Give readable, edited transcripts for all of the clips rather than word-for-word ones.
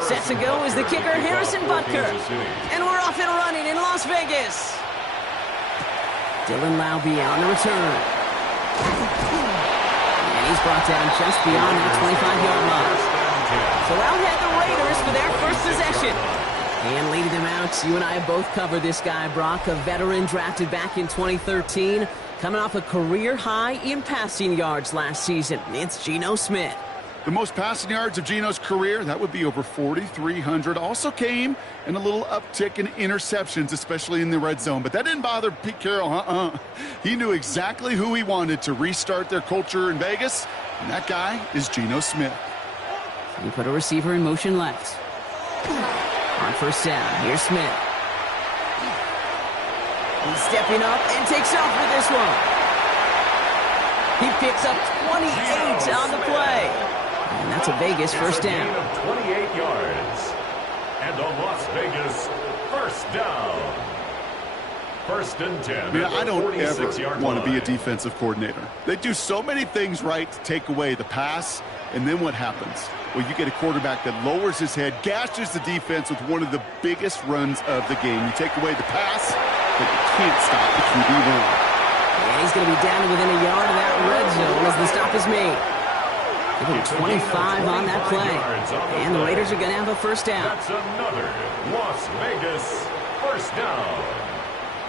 Set to go is the kicker, Harrison Butker. And we're off and running in Las Vegas. Dylan Laube on the return. And he's brought down just beyond that 25-yard line. So out head the Raiders for their first possession. And leading them out, you and I have both covered this guy, Brock, a veteran drafted back in 2013, coming off a career high in passing yards last season. It's Geno Smith. The most passing yards of Geno's career, that would be over 4,300. Also came in a little uptick in interceptions, especially in the red zone. But that didn't bother Pete Carroll. He knew exactly who he wanted to restart their culture in Vegas, and that guy is Geno Smith. He put a receiver in motion left. On first down, here's Smith. He's stepping up and takes off with this one. He picks up 28 on the play. And that's a Vegas first down. Of 28 yards. And a Las Vegas first down. First and 10. Yeah, I don't ever want to be a line. defensive coordinator. They do so many things right to take away the pass, and then what happens? Well, you get a quarterback that lowers his head, gashes the defense with one of the biggest runs of the game. You take away the pass, but you can't stop the QB run. And he's going to be down to within a yard of that red zone as the stop is made. Give him 25 on that play. And the Raiders are going to have a first down. That's another Las Vegas first down.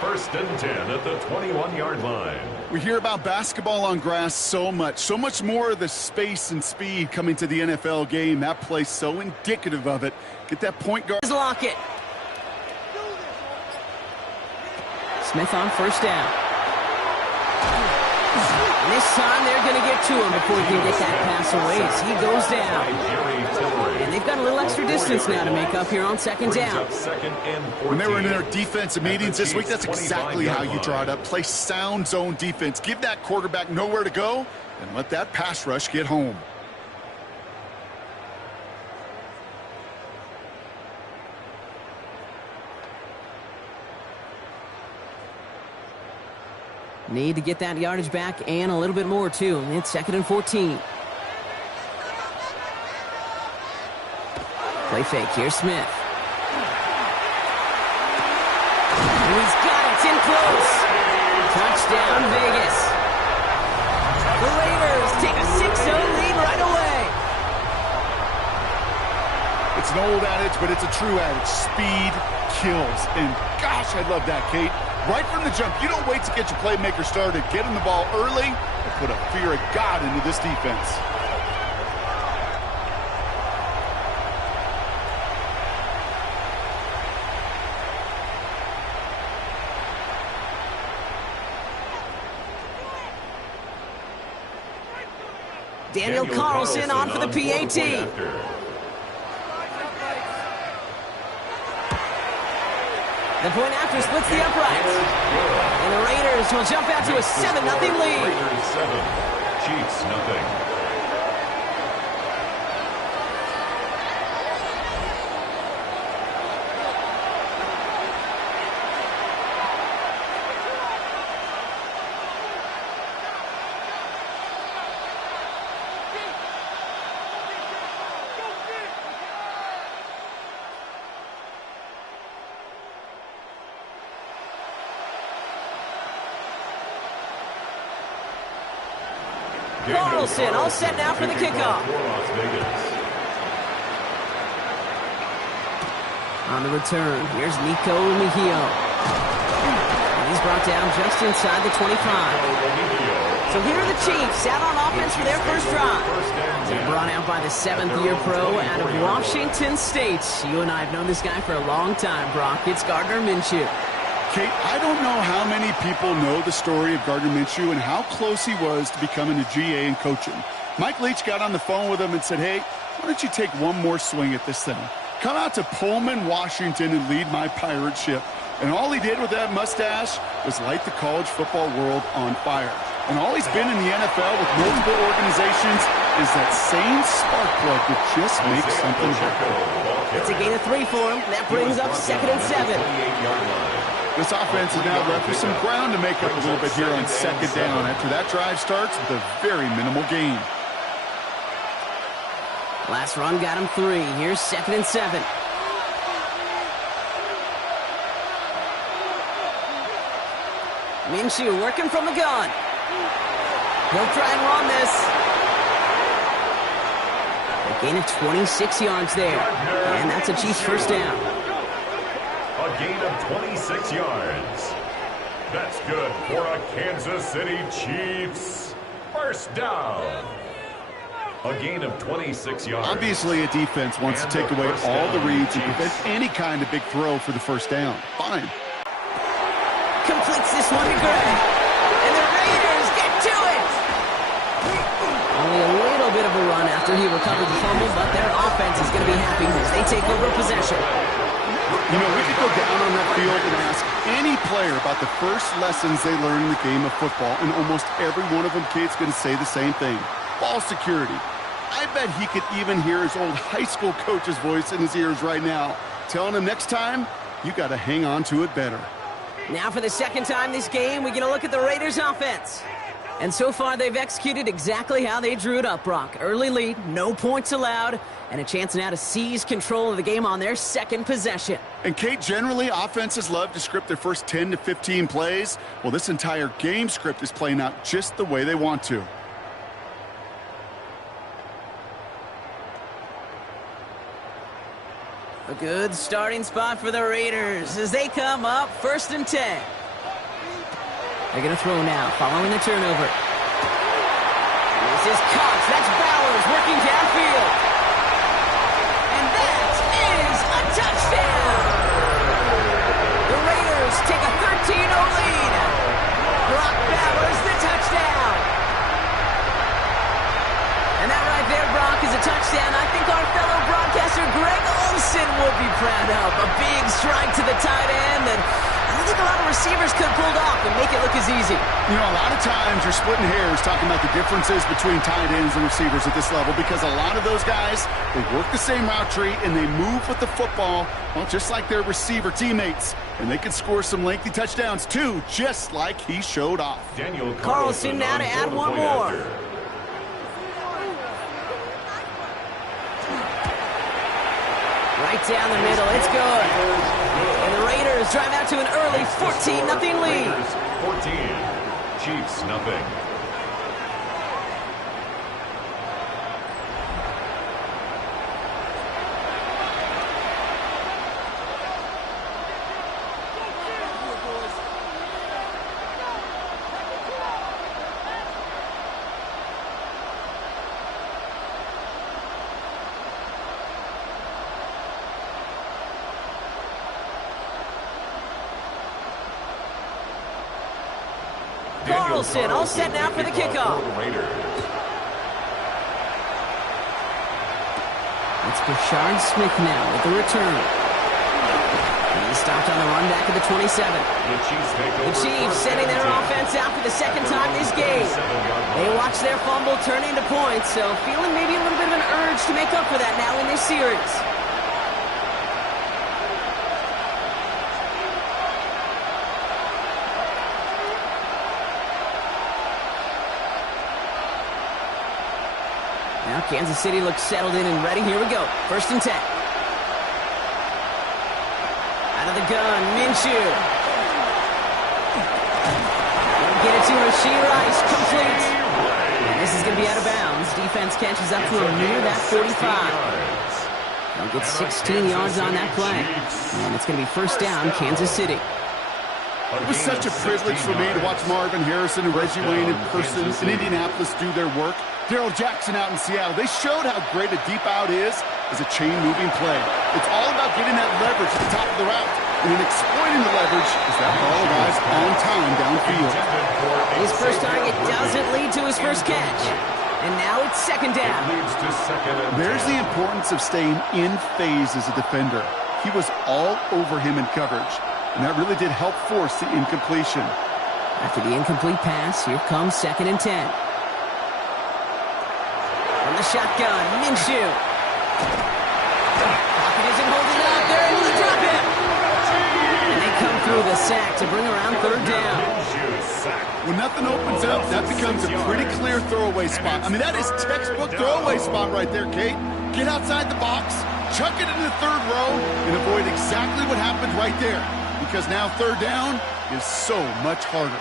First and 10 at the 21-yard line. We hear about basketball on grass so much more of the space and speed coming to the NFL game. That play's so indicative of it. Get that point guard. Lockett. Smith on first down. And this time they're going to get to him before he can get that pass away as he goes down. And they've got a little extra distance now to make up here on second down. When they were in their defensive meetings this week, that's exactly how you draw it up. Play sound zone defense. Give that quarterback nowhere to go and let that pass rush get home. Need to get that yardage back and a little bit more, too. It's second and 14. Play fake. Here's Smith. And he's got it. It's in close. Touchdown, Vegas. The Raiders take a 6-0 lead right away. It's an old adage, but it's a true adage. Speed kills. And gosh, I love that, Kate. Right from the jump, you don't wait to get your playmaker started. Get him the ball early and put a fear of God into this defense. Daniel Carlson on for the PAT. The point after splits the uprights. And the Raiders will jump out to a 7-0 lead. Raiders 7, Chiefs nothing. Carlson all set now for the kickoff. On the return, here's Nico Mejio. And he's brought down just inside the 25. So here are the Chiefs out on offense for their first drive. They're brought out by the 7th-year pro out of Washington State. You and I have known this guy for a long time, Brock. It's Gardner Minshew. Kate, I don't know how many people know the story of Gardner Minshew and how close he was to becoming a GA and coaching. Mike Leach got on the phone with him and said, hey, why don't you take one more swing at this thing? Come out to Pullman, Washington, and lead my pirate ship. And all he did with that mustache was light the college football world on fire. And all he's been in the NFL with multiple organizations is that same spark plug that just makes something happen. It's a gain of 3 for him. That brings up second and 7. This offense is now left with some ground to make up a little bit here on second down after that drive starts with a very minimal gain. Last run got him 3. Here's 2nd and 7. Minshew working from the gun. He'll try and run this. A gain of 26 yards there. And that's a Chiefs first down. A gain of 26 yards. That's good for a Kansas City Chiefs first down. A gain of 26 yards. Obviously, a defense wants to take away all the reads and prevent any kind of big throw for the first down. Fine. Completes this one to Gray. And the Raiders get to it. Only a little bit of a run after he recovered the fumble, but their offense is going to be happy as they take over possession. You know, we could go down on that field and ask any player about the first lessons they learned in the game of football, and almost every one of them kids going to say the same thing. Ball security. I bet he could even hear his old high school coach's voice in his ears right now, telling him next time, you got to hang on to it better. Now for the second time this game, we're going to look at the Raiders' offense. And so far, they've executed exactly how they drew it up, Brock. Early lead, no points allowed, and a chance now to seize control of the game on their second possession. And, Kate, generally, offenses love to script their first 10 to 15 plays. Well, this entire game script is playing out just the way they want to. A good starting spot for the Raiders as they come up 1st and 10. They're going to throw now, following the turnover. This is Cox. That's Bowers working downfield. And that is a touchdown. The Raiders take a 13-0 lead. Brock Bowers, the touchdown. And that right there, Brock, is a touchdown I think our fellow broadcaster Greg Olsen would be proud of. A big strike to the tight end that I don't think a lot of receivers could have pulled off and make it look as easy. You know, a lot of times you're splitting hairs talking about the differences between tight ends and receivers at this level because a lot of those guys, they work the same route tree and they move with the football, well, just like their receiver teammates. And they can score some lengthy touchdowns, too, just like he showed off. Daniel Carlson now to add one more. Right down the middle, it's good. And the Raiders drive out to an early 14-0 lead. 14, Chiefs nothing. Carlson all set now for the kickoff. It's Brashard Smith now with the return. He stopped on the run back at the 27. The Chiefs sending their offense out for the second time this game. They watch their fumble turn into points, so feeling maybe a little bit of an urge to make up for that now in this series. Now Kansas City looks settled in and ready. Here we go. 1st and 10. Out of the gun, Minshew. Get it to Rashee Rice. Complete. And this is going to be out of bounds. Defense catches up to him near that 45. They'll get 16 yards on that play. And it's going to be first down, Kansas City. It was such a privilege for me to watch Marvin Harrison and Reggie Wayne in person in Indianapolis do their work. Darrell Jackson out in Seattle, they showed how great a deep out is as a chain-moving play. It's all about getting that leverage at the top of the route and then exploiting the leverage as that ball arrives on time downfield. His first target doesn't lead to his first catch. And now it's second down. There's the importance of staying in phase as a defender. He was all over him in coverage, and that really did help force the incompletion. After the incomplete pass, here comes 2nd and 10. From the shotgun, Minshew. Pocket isn't holding up. They're able to drop it. And they come through the sack to bring around 3rd down. When nothing opens up, that becomes a pretty clear throwaway spot. I mean, that is textbook throwaway spot right there, Kate. Get outside the box, chuck it into the third row, and avoid exactly what happened right there. Because now third down is so much harder.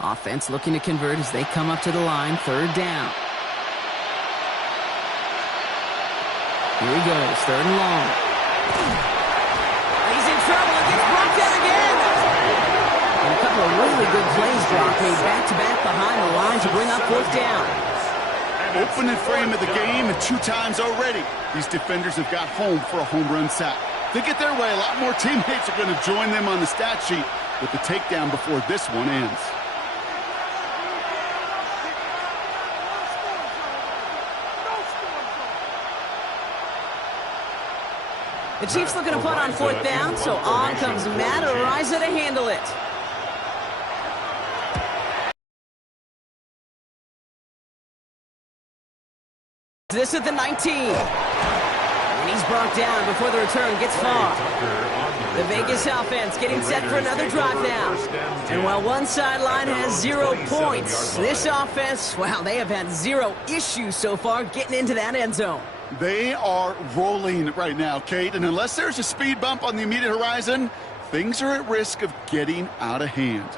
Offense looking to convert as they come up to the line, third down. Here he goes, third and long. He's in trouble, it gets brought down again. And a couple of really good plays, Brock, made back-to-back behind the line to bring up fourth down. Opening frame of the game, and 2 times already, these defenders have got home for a home run sack. They get their way, a lot more teammates are going to join them on the stat sheet with the takedown before this one ends. The Chiefs looking to punt on fourth down, so on comes Matt Araiza to handle it. This at the 19. And he's brought down before the return gets far. The Vegas offense getting set for another drive now. And while one sideline has 0 points, this offense, well, they have had 0 issues so far getting into that end zone. They are rolling right now, Kate, and unless there's a speed bump on the immediate horizon, things are at risk of getting out of hand.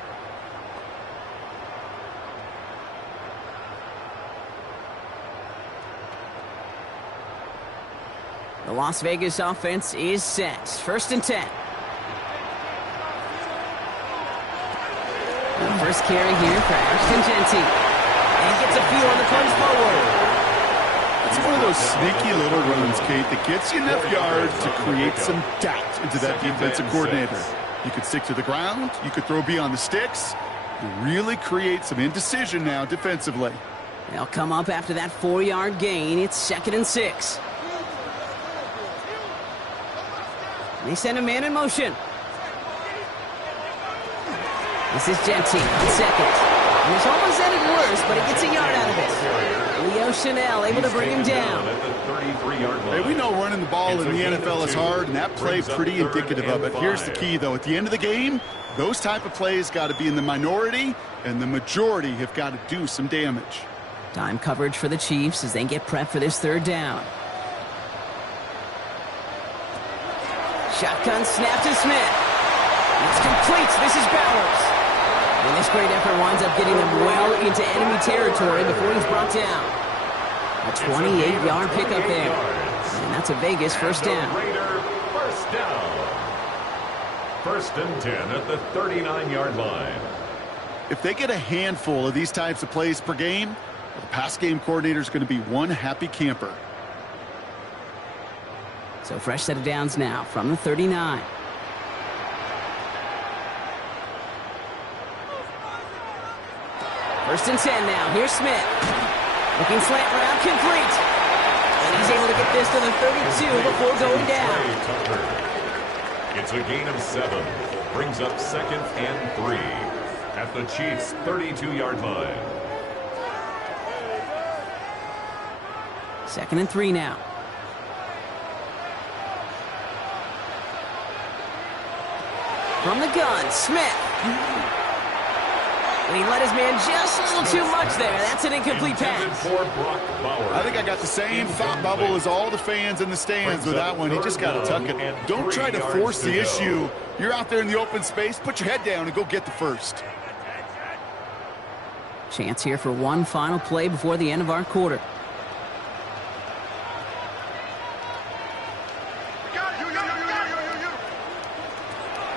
The Las Vegas offense is set. First and 10. The first carry here for Ashton Jeanty. And gets a few on the comes forward. It's one of those sneaky little runs, Kate, that gets you enough yards to create some doubt into that defensive coordinator. You could stick to the ground. You could throw beyond the sticks. You really create some indecision now defensively. They'll come up after that 4-yard gain. It's 2nd and 6. They send a man in motion. This is Jeanty on second. And it's almost ended worse, but he gets a yard out of it. Leo Chanel able to bring him down. Hey, we know running the ball in the NFL is hard, and that play pretty indicative of it. Here's the key, though. At the end of the game, those type of plays got to be in the minority, and the majority have got to do some damage. Time coverage for the Chiefs as they get prepped for this third down. Shotgun snap to Smith. It's complete. This is Bowers. And this great effort winds up getting them well into enemy territory before he's brought down. A 28-yard pickup there. And that's a Vegas first down. First down. First and 10 at the 39-yard line. If they get a handful of these types of plays per game, the pass game coordinator is going to be one happy camper. So fresh set of downs now from the 39. First and 10 now. Here's Smith. Looking slant route complete. And he's able to get this to the 32 before going down. It's a gain of 7. Brings up 2nd and 3 at the Chiefs' 32-yard line. 2nd and 3 now. From the gun, Smith. And he let his man just a little too much there. That's an incomplete pass. I think I got the same thought bubble as all the fans in the stands with that one. He just got to tuck it. Don't try to force the issue. You're out there in the open space. Put your head down and go get the first. Chance here for one final play before the end of our quarter.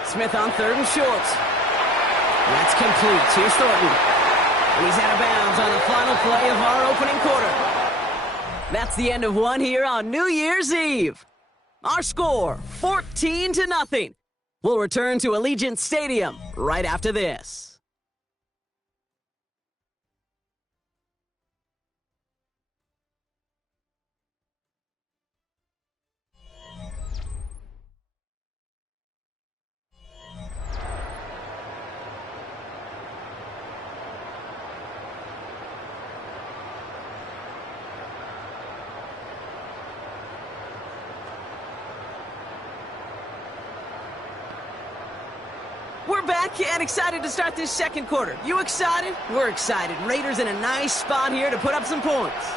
Smith on 3rd and short. That's complete. Here's Thornton. And he's out of bounds on the final play of our opening quarter. That's the end of one here on New Year's Eve. Our score, 14-0. We'll return to Allegiant Stadium right after this. we're back and excited to start this second quarter. You excited? We're excited. Raiders in a nice spot here to put up some points.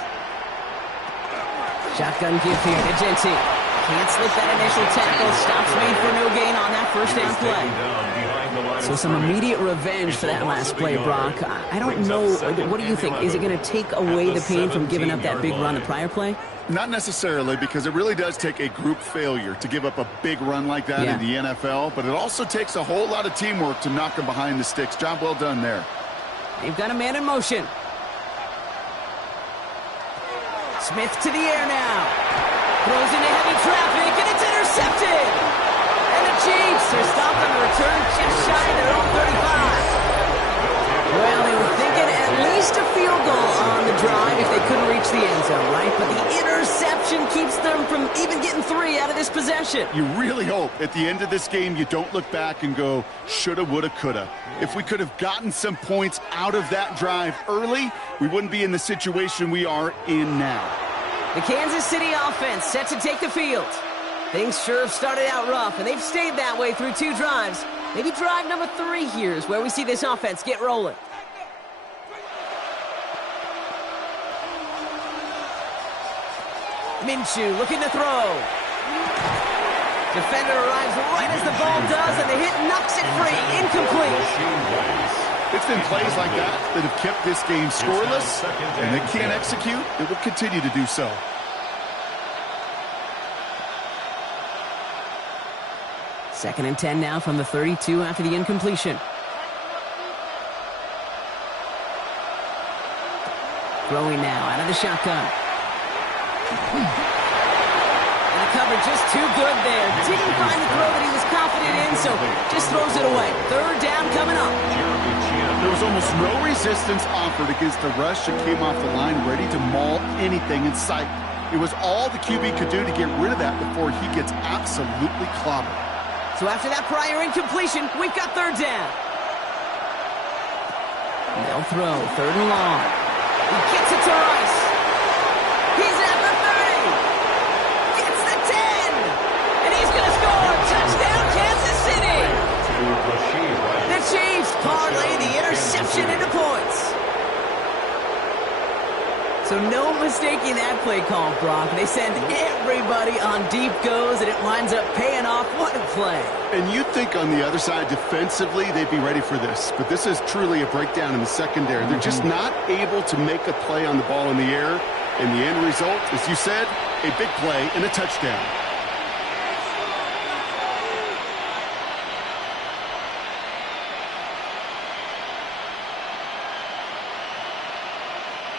Shotgun give here to Genty. Can't slip that initial tackle. Stops made for no gain on that first down play. So some immediate revenge for that last play, Brock. I don't know. What do you think? Is it going to take away the pain from giving up that big run the prior play? Not necessarily, because it really does take a group failure to give up a big run like that in the NFL, but it also takes a whole lot of teamwork to knock them behind the sticks. Job well done there. They've got a man in motion. Smith to the air now. Throws into heavy traffic, and it's intercepted. And the Chiefs are stopped on the return just shy of their own 35. Well, they were thinking at least a field goal on the drive if they couldn't reach the end zone, right? But the interception keeps them from even getting 3 out of this possession. You really hope at the end of this game you don't look back and go, shoulda, woulda, coulda. If we could have gotten some points out of that drive early, we wouldn't be in the situation we are in now. The Kansas City offense set to take the field. Things sure have started out rough, and they've stayed that way through 2 drives. Maybe drive number 3 here is where we see this offense get rolling. Minshew looking to throw. Defender arrives right as the ball does, and the hit knocks it free. Incomplete. It's been plays like that that have kept this game scoreless, and they can't execute. It will continue to do so. Second and 10 now from the 32 after the incompletion. Throwing now out of the shotgun. And the cover just too good there. Didn't find the throw that he was confident in, so just throws it away. Third down coming up. There was almost no resistance offered against the rush that came off the line ready to maul anything in sight. It was all the QB could do to get rid of that before he gets absolutely clobbered. So after that prior incompletion, we've got third down. They'll throw, third and long. He gets it to Rice. He's at the 30. Gets the 10. And he's going to score. Touchdown, Kansas City. The Chiefs parlay the interception into points. So no mistaking that play call, Brock. They send everybody on deep goes, and it winds up paying off. What a play. And you'd think on the other side, defensively, they'd be ready for this. But this is truly a breakdown in the secondary. They're just not able to make a play on the ball in the air. And the end result, as you said, a big play and a touchdown.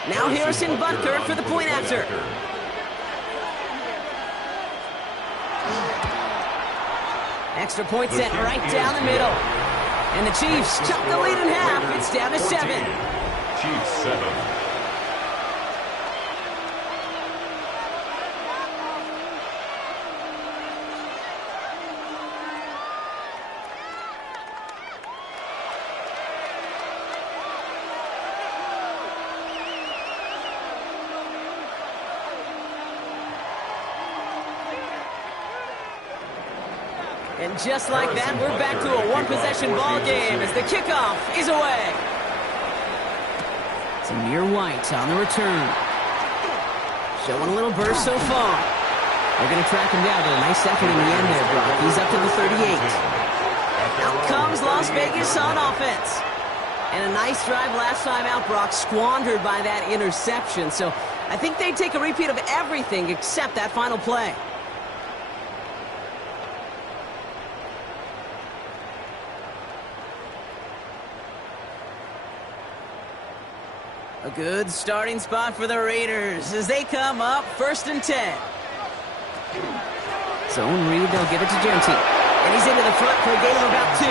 Now Harrison Butker for the point after. Extra point set right down the middle. And the Chiefs chop the lead in half. It's down to 7. Chiefs 7. And just like that, we're back to a one-possession ball game as the kickoff is away. Zamir White on the return. Showing a little burst so far. They're going to track him down, but a nice effort in the end there, Brock. He's up to the 38. Out comes Las Vegas on offense. And a nice drive last time out, Brock, squandered by that interception. So I think they take a repeat of everything except that final play. A good starting spot for the Raiders as they come up 1st and 10. Zone read, they'll give it to Genty. And he's into the front for a gain of about 2.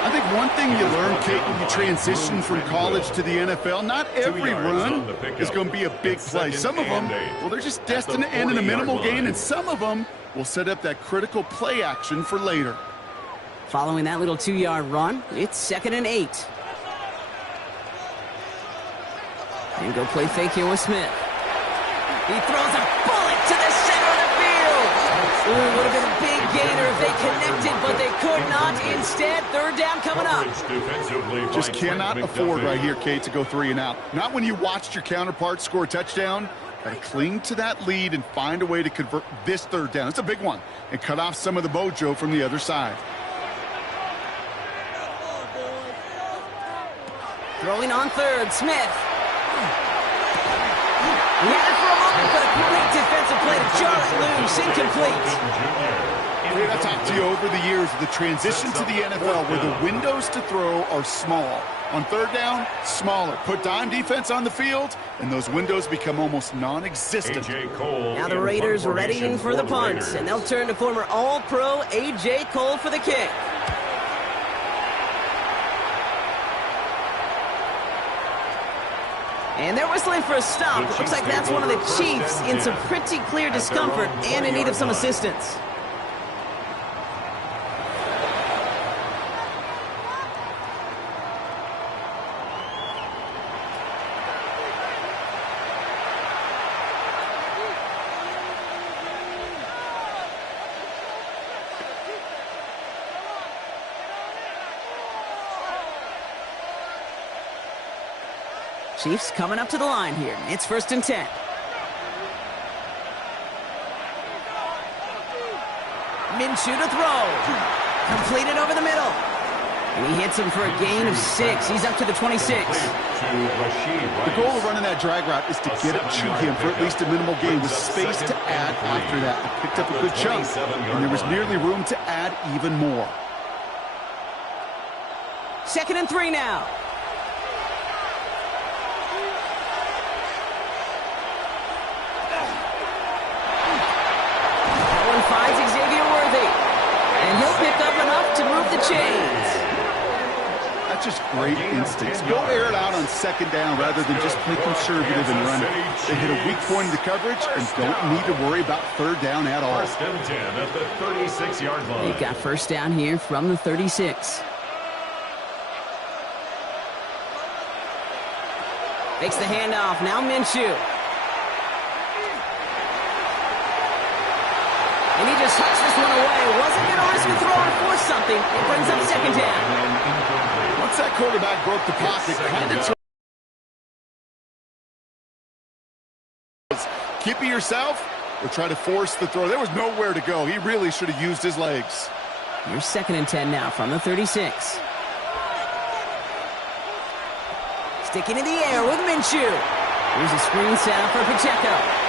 I think one thing you learn, Kate, when you transition from college to the NFL, not every run is going to be a big play. Some of them, well, they're just destined to end in a minimal gain, and some of them will set up that critical play action for later. Following that little 2-yard run, it's 2nd and 8. And go play fake here with Smith. He throws a bullet to the center of the field. Ooh, would have been a big gainer if they connected, but they could not. Instead, third down coming up. Just cannot afford right here, Kate, to go 3 and out. Not when you watched your counterpart score a touchdown. Got to cling to that lead and find a way to convert this third down. It's a big one. And cut off some of the mojo from the other side. Throwing on third, Smith. He had it for a moment, but a great defensive play to jar it loose. Incomplete. Great, I talked to you over the years of the transition to the NFL where the windows to throw are small. On third down, smaller. Put dime defense on the field, and those windows become almost non-existent. Now the Raiders readying for the punt, and they'll turn to former All-Pro A.J. Cole for the kick. And they're whistling for a stop. It looks like that's one of the Chiefs in some pretty clear discomfort and in need of some assistance. Chiefs coming up to the line here. It's 1st and 10. Minshew to throw. Completed over the middle. And he hits him for a gain of 6. He's up to the 26. The goal of running that drag route is to get it to him for at least a minimal gain with space to add after that. He picked up a good chunk, and there was nearly room to add even more. 2nd and 3 now. Finds Xavier Worthy, and he'll pick up enough to move the chains. That's just great instincts. Go air it out on 2nd down rather than just play conservative and run it. They hit a weak point in the coverage and don't need to worry about 3rd down at all. 1st and 10 at the 36-yard line. They've got 1st down here from the 36. Takes the handoff. Now Minshew. And he just hucks this one away. Wasn't going to risk a throw and force something. It brings up 2nd down. Once that quarterback broke the pocket, kind of keep it yourself or try to force the throw. There was nowhere to go. He really should have used his legs. Here's 2nd and 10 now from the 36. Sticking in the air with Minshew. Here's a screen set up for Pacheco.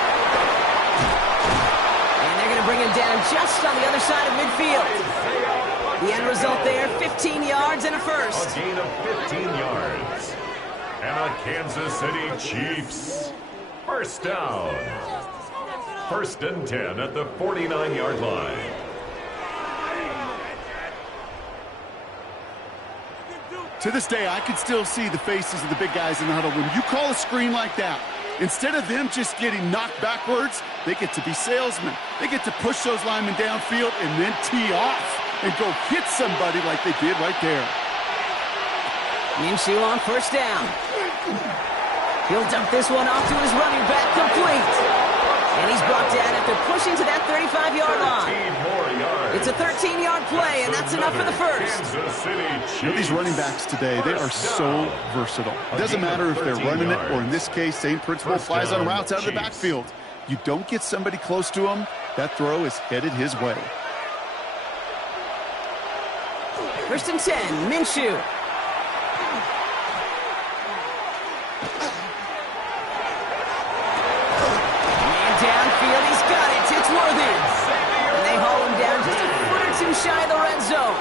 Bring him down just on the other side of midfield. The end result there, 15 yards and a first. A gain of 15 yards. And a Kansas City Chiefs 1st down. 1st and 10 at the 49-yard line. To this day, I can still see the faces of the big guys in the huddle. When you call a screen like that, instead of them just getting knocked backwards, they get to be salesmen. They get to push those linemen downfield and then tee off and go hit somebody like they did right there. Minshew on 1st down. He'll dump this one off to his running back, complete. And he's brought down after pushing to that 35-yard line. It's a 13-yard play, and that's enough for the first. You know, these running backs today, they are so versatile. It doesn't matter if they're running it or, in this case, same principle applies on routes out of the backfield. You don't get somebody close to him, that throw is headed his way. 1st and 10, Minshew. Downfield, he's got it. It's Worthy. And they haul him down just a foot or two shy of the red zone.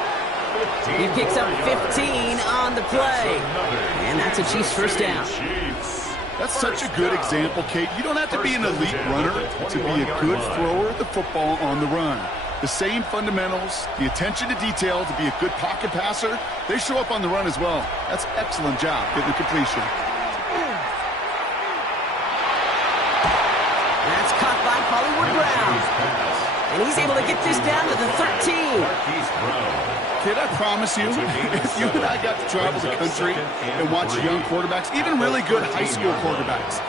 He picks up 15 on the play. And that's a Chiefs 1st down. That's such a good example, Kate. You don't have to be an elite runner to be a good thrower of the football on the run. The same fundamentals, the attention to detail to be a good pocket passer, they show up on the run as well. That's an excellent job getting the completion. Hollywood Brown. And he's able to get this down to the 13. Kid, I promise you, if you and I got to travel the country and watch young quarterbacks, even really good high school quarterbacks,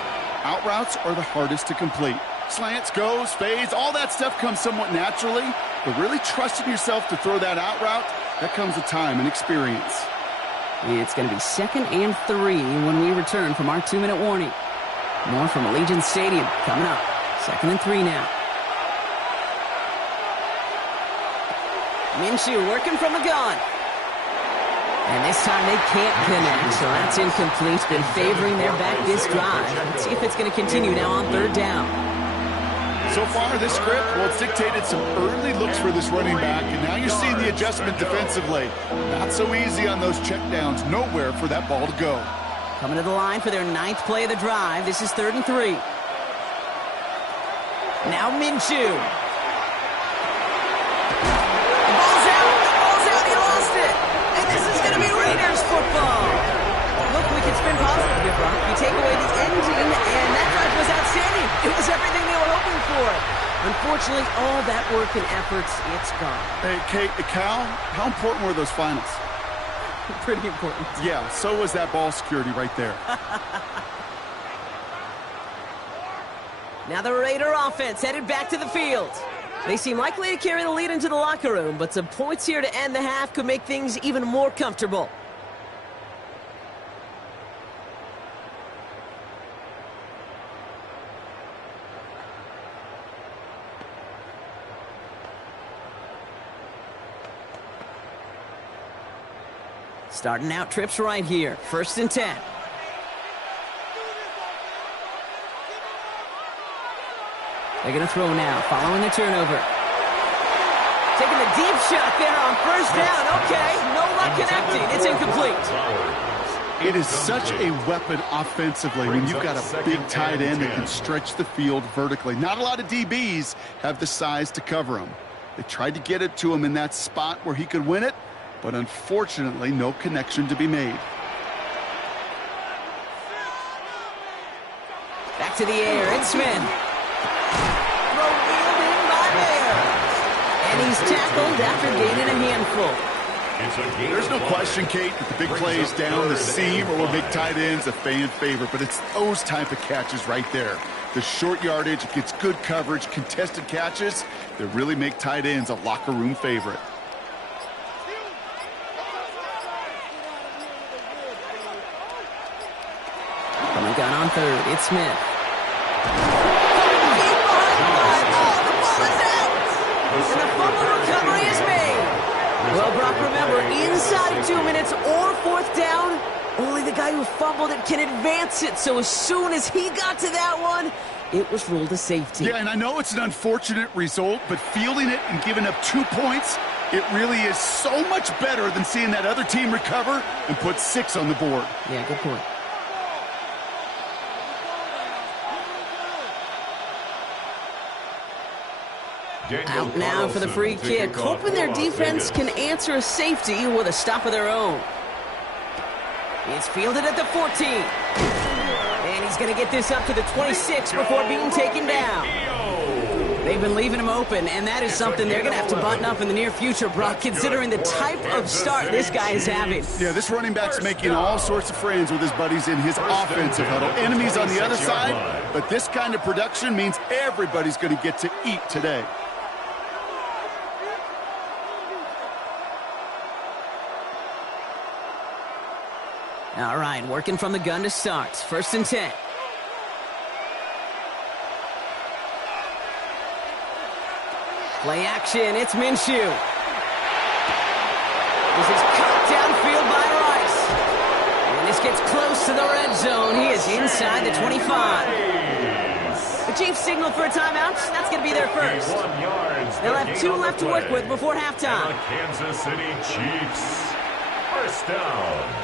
out routes are the hardest to complete. Slants, goes, fades, all that stuff comes somewhat naturally, but really trusting yourself to throw that out route, that comes with time and experience. It's going to be 2nd and 3 when we return from our 2-minute warning. More from Allegiant Stadium coming up. 2nd and 3 now. Minshew working from the gun. And this time they can't connect, so that's incomplete. Been favoring their back this drive. Let's see if it's going to continue now on 3rd down. So far, this script, well, it's dictated some early looks for this running back, and now you're seeing the adjustment defensively. Not so easy on those checkdowns. Nowhere for that ball to go. Coming to the line for their 9th play of the drive. This is 3rd and 3. Now Minshew. Football. Look, we can spin positive here, Brock. You take away the ending, and that drive was outstanding. It was everything they were hoping for. Unfortunately, all that work and efforts, it's gone. Hey, Kate, Cal, how important were those finals? Pretty important. Yeah, so was that ball security right there. Now the Raider offense headed back to the field. They seem likely to carry the lead into the locker room, but some points here to end the half could make things even more comfortable. Starting out trips right here. 1st and 10. They're going to throw now, following the turnover. Taking the deep shot there on 1st down. Okay, no luck connecting. It's incomplete. It is such a weapon offensively when you've got a big tight end that can stretch the field vertically. Not a lot of DBs have the size to cover him. They tried to get it to him in that spot where he could win it, but unfortunately, no connection to be made. Back to the air, it's Smith. Throw wheeled in by Mayer. And he's tackled after gaining a handful. There's no question, Kate, that the big plays down the seam or big tight ends a fan favorite, but it's those type of catches right there. The short yardage, it gets good coverage, contested catches that really make tight ends a locker room favorite. From the gun on 3rd, it's Smith. And the fumble recovery is made. Well, Brock, remember, inside of 2 minutes or 4th down, only the guy who fumbled it can advance it. So as soon as he got to that one, it was ruled a safety. Yeah, and I know it's an unfortunate result, but fielding it and giving up 2 points, it really is so much better than seeing that other team recover and put 6 on the board. Yeah, good point. Out now for the free kick, hoping their defense can answer a safety with a stop of their own. It's fielded at the 14. And he's going to get this up to the 26 before being taken down. They've been leaving him open, and that is something they're going to have to button up in the near future, Brock, considering the type of start this guy is having. Yeah, this running back's making all sorts of friends with his buddies in his offensive huddle. Enemies on the other side, but this kind of production means everybody's going to get to eat today. All right, working from the gun to start. 1st and 10. Play action, it's Minshew. This is cut downfield by Rice. And this gets close to the red zone. He is inside the 25. The Chiefs signal for a timeout. That's going to be their first. They'll have 2 left to work with before halftime. The Kansas City Chiefs. 1st down.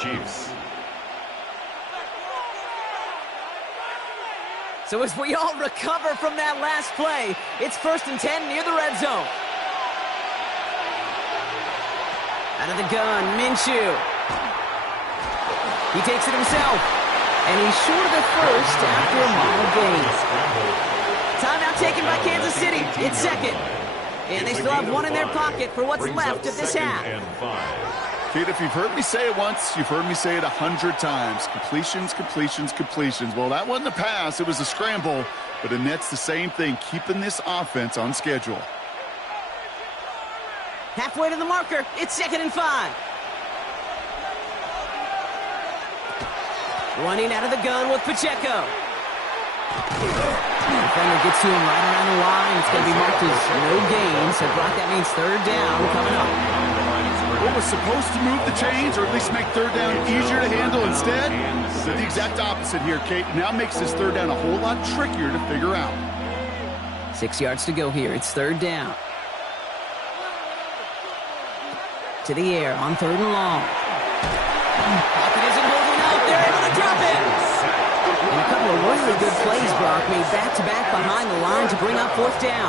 Chiefs. So as we all recover from that last play, it's 1st and 10 near the red zone. Out of the gun, Minshew. He takes it himself, and he's short of the first after a mile gain. Timeout taken by Kansas City. It's 2nd. And they still have 1 in their pocket for what's left of this half. Kate, if you've heard me say it once, you've heard me say it 100 times. Completions, completions, completions. Well, that wasn't a pass. It was a scramble. But Annette's the same thing, keeping this offense on schedule. Halfway to the marker. It's 2nd and 5. Running out of the gun with Pacheco. The defender gets to him right around the line. It's going to be marked as no gain. So, Brock, that means 3rd down coming up. What was supposed to move the chains, or at least make 3rd down easier to handle instead, did the exact opposite here, Kate. Now makes this 3rd down a whole lot trickier to figure out. 6 yards to go here. It's 3rd down. To the air on 3rd and long. Pocket isn't holding out. They're able to drop it. And a couple of really good plays, Brock, made back-to-back behind the line to bring up 4th down.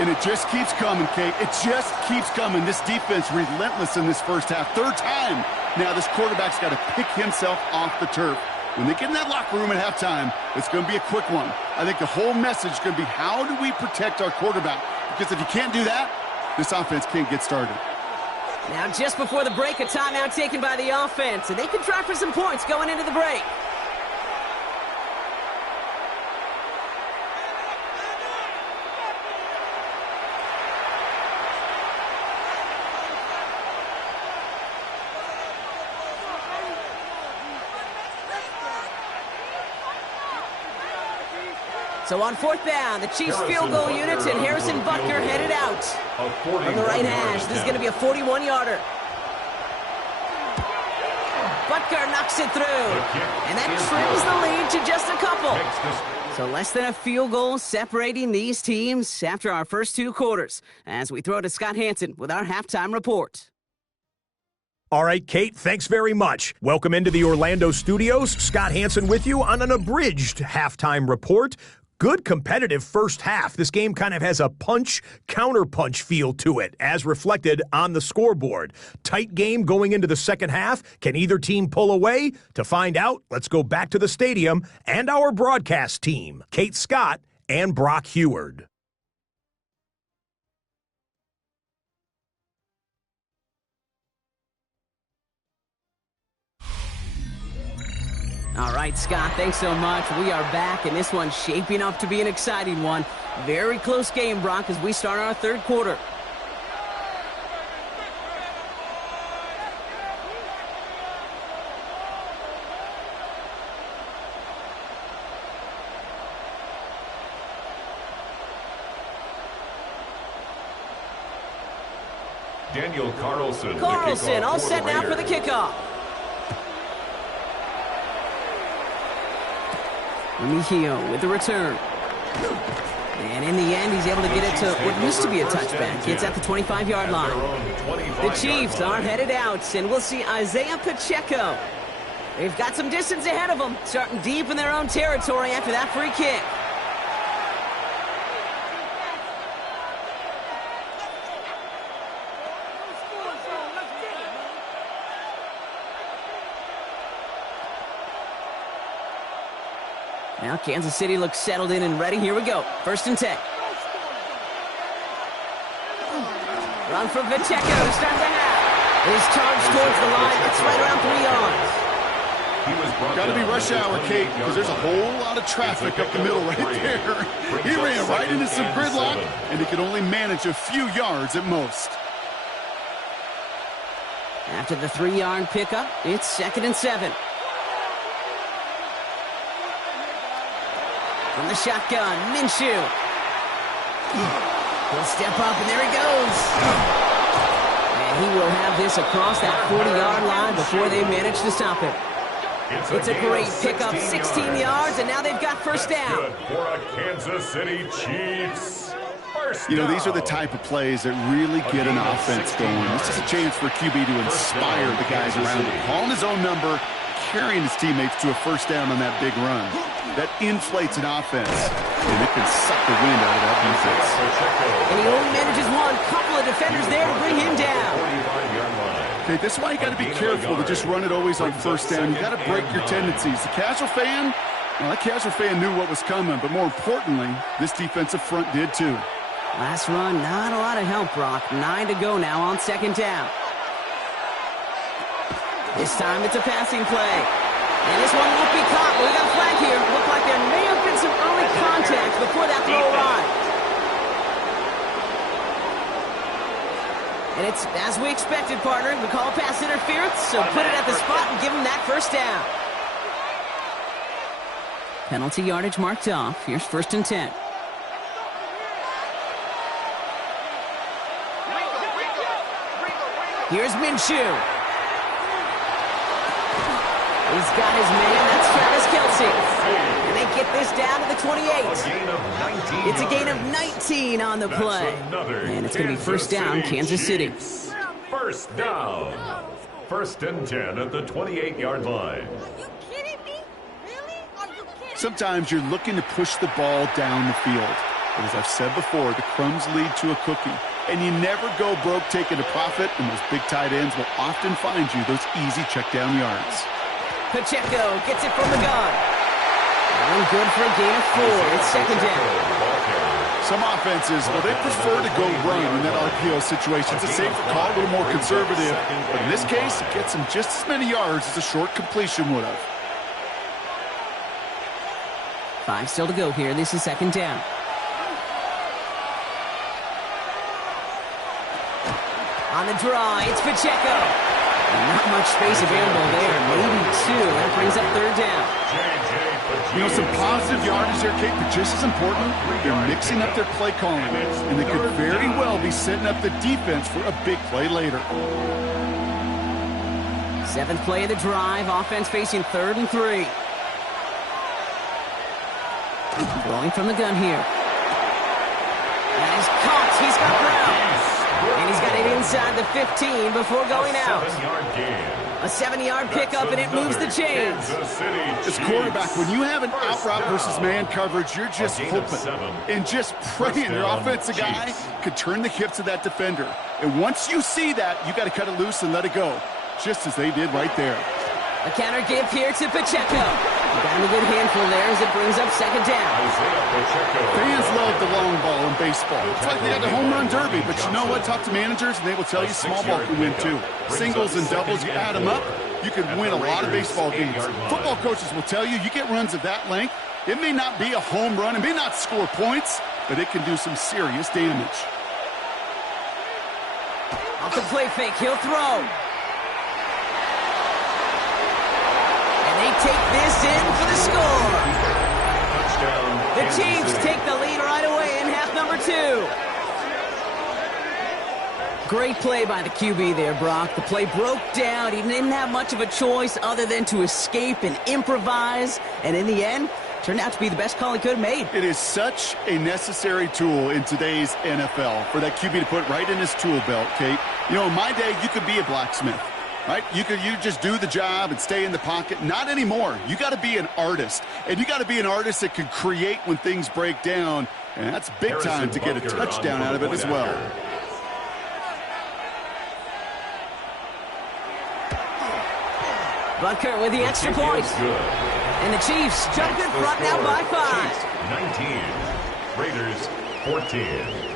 And it just keeps coming, Kate. It just keeps coming. This defense relentless in this first half. 3rd time. Now this quarterback's got to pick himself off the turf. When they get in that locker room at halftime, it's going to be a quick one. I think the whole message is going to be, how do we protect our quarterback? Because if you can't do that, this offense can't get started. Now just before the break, a timeout taken by the offense. And they can try for some points going into the break. So on 4th down, the Chiefs field goal units and Harrison Butker headed out from the right hash. This is going to be a 41-yarder. Butker knocks it through, and that trims the lead to just a couple. So less than a field goal separating these teams after our first 2 quarters, as we throw to Scott Hanson with our halftime report. All right, Kate, thanks very much. Welcome into the Orlando studios. Scott Hanson with you on an abridged halftime report. Good competitive first half. This game kind of has a punch-counterpunch feel to it, as reflected on the scoreboard. Tight game going into the second half. Can either team pull away? To find out, let's go back to the stadium and our broadcast team, Kate Scott and Brock Huard. All right, Scott, thanks so much. We are back, and this one's shaping up to be an exciting one. Very close game, Brock, as we start our 3rd quarter. Daniel Carlson. Carlson, all set now for the kickoff. Mejio with the return. And in the end, he's able to get it to what used to be a touchback. It's at the 25-yard line. The Chiefs are headed out, and we'll see Isaiah Pacheco. They've got some distance ahead of them, starting deep in their own territory after that free kick. Now Kansas City looks settled in and ready. Here we go. 1st and 10. Run from Pacheco to start the half. His charge towards the line. It's right around 3 yards. Got to be rush hour, Kate, because there's a whole lot of traffic up the middle right there. He ran right into some gridlock, and he could only manage a few yards at most. After the 3-yard pickup, it's 2nd and 7. From the shotgun, Minshew. He'll step up, and there he goes. And he will have this across that 40-yard line before they manage to stop him. It's a great pickup, 16 yards, and now they've got 1st down. For a Kansas City Chiefs. You know, these are the type of plays that really get an offense going. This is a chance for QB to inspire the guys around him. Calling his own number, carrying his teammates to a 1st down on that big run. That inflates an offense, and it can suck the wind out of that defense. And he only manages one. Couple of defenders there to bring him down. Okay, that's why you got to be careful to just run it always on 1st down. You got to break your tendencies. The casual fan, well, that casual fan knew what was coming, but more importantly, this defensive front did too. Last run, not a lot of help, Brock. 9 to go now on 2nd down. This time it's a passing play. And this one won't be caught, but we got a flag here. Looked like there may have been some early contact before that throw arrived. And it's as we expected, partner. We call pass interference, so put it at the spot and give him that first down. Penalty yardage marked off. Here's 1st and 10. Here's Minshew. He's got his man. That's Travis Kelce. And they get this down to the 28. It's a gain of 19 on the play. And it's going to be first down, Kansas City. First down. 1st and 10 at the 28-yard line. Sometimes you're looking to push the ball down the field. But as I've said before, the crumbs lead to a cookie. And you never go broke taking a profit, and those big tight ends will often find you those easy check-down yards. Pacheco gets it from the gun. And good for a gain of 4. It's 2nd down. Some offenses, well, they prefer to go run in that RPO situation. It's a safer call, a little more conservative. But in this case, it gets them just as many yards as a short completion would have. 5 still to go here. This is 2nd down. On the draw, it's Pacheco. Not much space available there. Maybe 2. That brings up 3rd down. You know, some positive yardage there, Kate, but just as important, they're mixing up their play calling. And they could very well be setting up the defense for a big play later. 7th play of the drive. Offense facing 3rd and 3. Going from the gun here. And he's caught. He's got Brown. And he's got it inside the 15 before going out. A 7-yard pickup, and it moves the chains. As quarterback, when you have an out route versus man coverage, you're just hoping and just praying your offensive guy could turn the hips of that defender. And once you see that, you got to cut it loose and let it go, just as they did right there. A counter give here to Pacheco. Got him a good handful there as it brings up 2nd down. Fans love the long ball in baseball. It's like they got the home run derby, but you know what? Talk to managers and they will tell you small ball can win too. Singles and doubles, you add them up, you can win a lot of baseball games. Football coaches will tell you, you get runs of that length, it may not be a home run, it may not score points, but it can do some serious damage. Off the play fake, he'll throw. They take this in for the score. The Chiefs take the lead right away in half number 2. Great play by the QB there, Brock. The play broke down. He didn't have much of a choice other than to escape and improvise. And in the end, turned out to be the best call he could have made. It is such a necessary tool in today's NFL for that QB to put right in his tool belt, Kate. You know, in my day, you could be a blacksmith. Right? You just do the job and stay in the pocket. Not anymore. You got to be an artist. And you got to be an artist that can create when things break down. And that's big time to get a touchdown out of it as well. Butker with the extra point. And the Chiefs jump in front now by 5. 19. Raiders 14.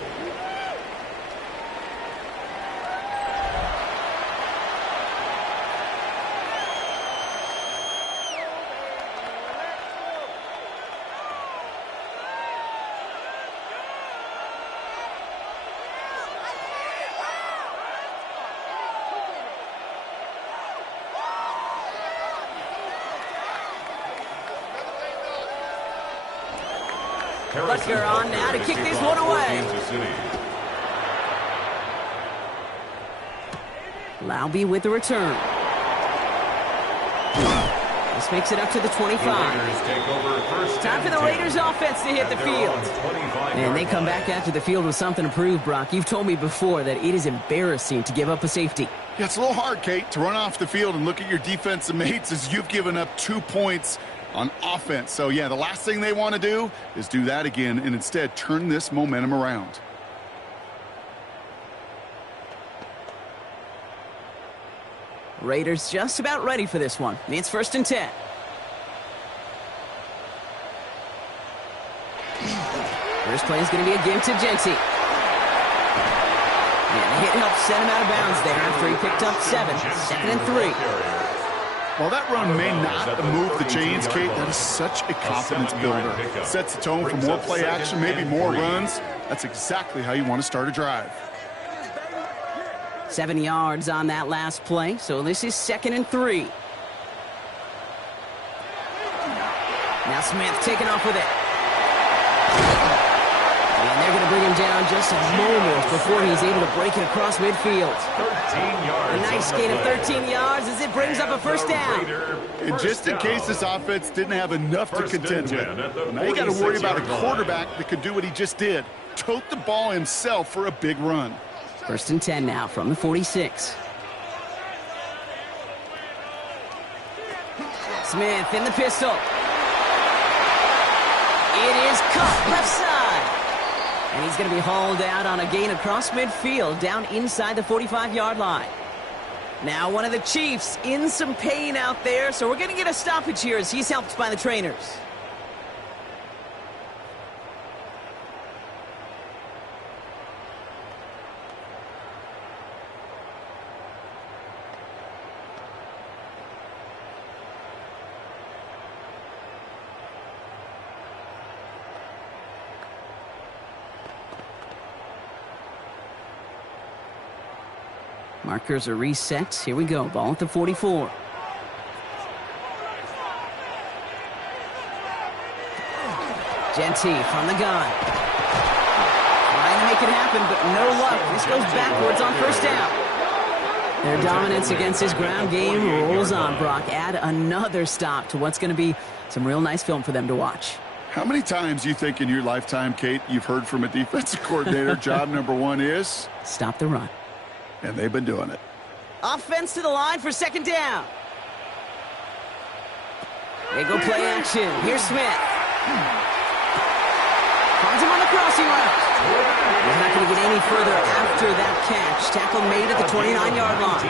Butker on now to kick this one away. Laube with the return. This makes it up to the 25. Time for the Raiders offense to hit the field. And they come back after the field with something to prove, Brock. You've told me before that it is embarrassing to give up a safety. Yeah, it's a little hard, Kate, to run off the field and look at your defensive mates as you've given up 2 points on offense. So, yeah, the last thing they want to do is do that again and instead turn this momentum around. Raiders just about ready for this one. It's 1st and 10. First play is going to be a give to Genty. And the hit helped send him out of bounds there after he picked up 7. 2nd and 3. While that run may not move the chains, Kate, that is such a confidence builder. Sets the tone for more play action, maybe more runs. That's exactly how you want to start a drive. 7 yards on that last play, so this is 2nd and 3. Now Smith taking off with it. And they're going to bring him down just a moment before he's able to break it across midfield. 13 yards. A nice gain of 13 yards as it brings up a first down. And just in case this offense didn't have enough to contend with, now you got to worry about a quarterback that could do what he just did. Tote the ball himself for a big run. 1st and 10 now from the 46. Smith in the pistol. It is caught left side. And he's going to be hauled out on a gain across midfield down inside the 45-yard line. Now one of the Chiefs in some pain out there, so we're going to get a stoppage here as he's helped by the trainers. Markers are reset. Here we go. Ball at the 44. Genty from the gun. Trying to make it happen, but no luck. This goes backwards on first down. Their dominance against this ground game rolls on, Brock. Add another stop to what's going to be some real nice film for them to watch. How many times you think in your lifetime, Kate, you've heard from a defensive coordinator, job number 1 is? Stop the run. And they've been doing it. Offense to the line for 2nd down. They go play action. Here's Smith. Finds him on the crossing route. He's not going to get any further after that catch. Tackle made at the 29-yard line.